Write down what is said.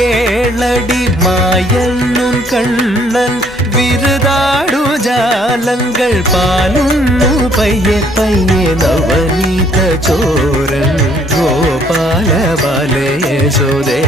കേളടി മായണ്ണും കണ്ണൻ വിരുതാടു ജാലങ്ങൾ പാലുന്നു പയ്യെ പയ്യെ നവനീത ചോരൻ ഗോപാല ബാലയശോദേ